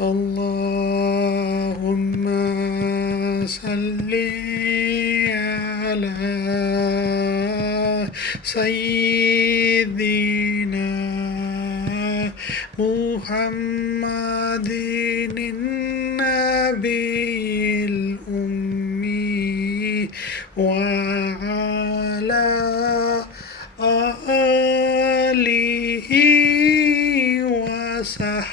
اللهم صل على سيدنا محمد النبي الأمي وعلى آله وصحبه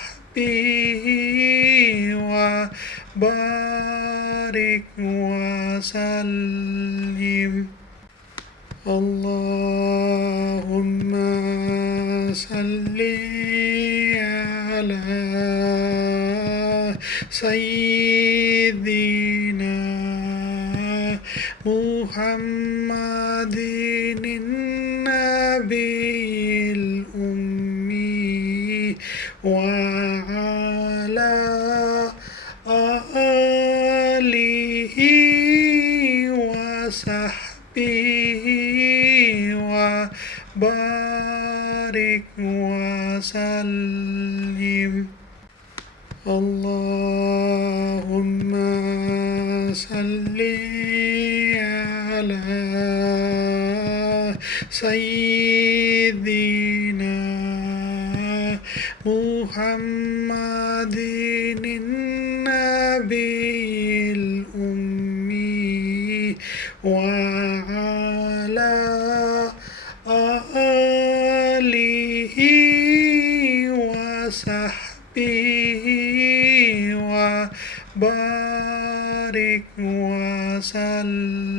وبارك وسلم. اللهم صل على سيدنا محمد النبي الأمي وعلى آله وصحبه وبارك وسلم. اللهم صل على سيدنا محمد النبي الأمي وعلى آله وصحبه وبارك وسلم.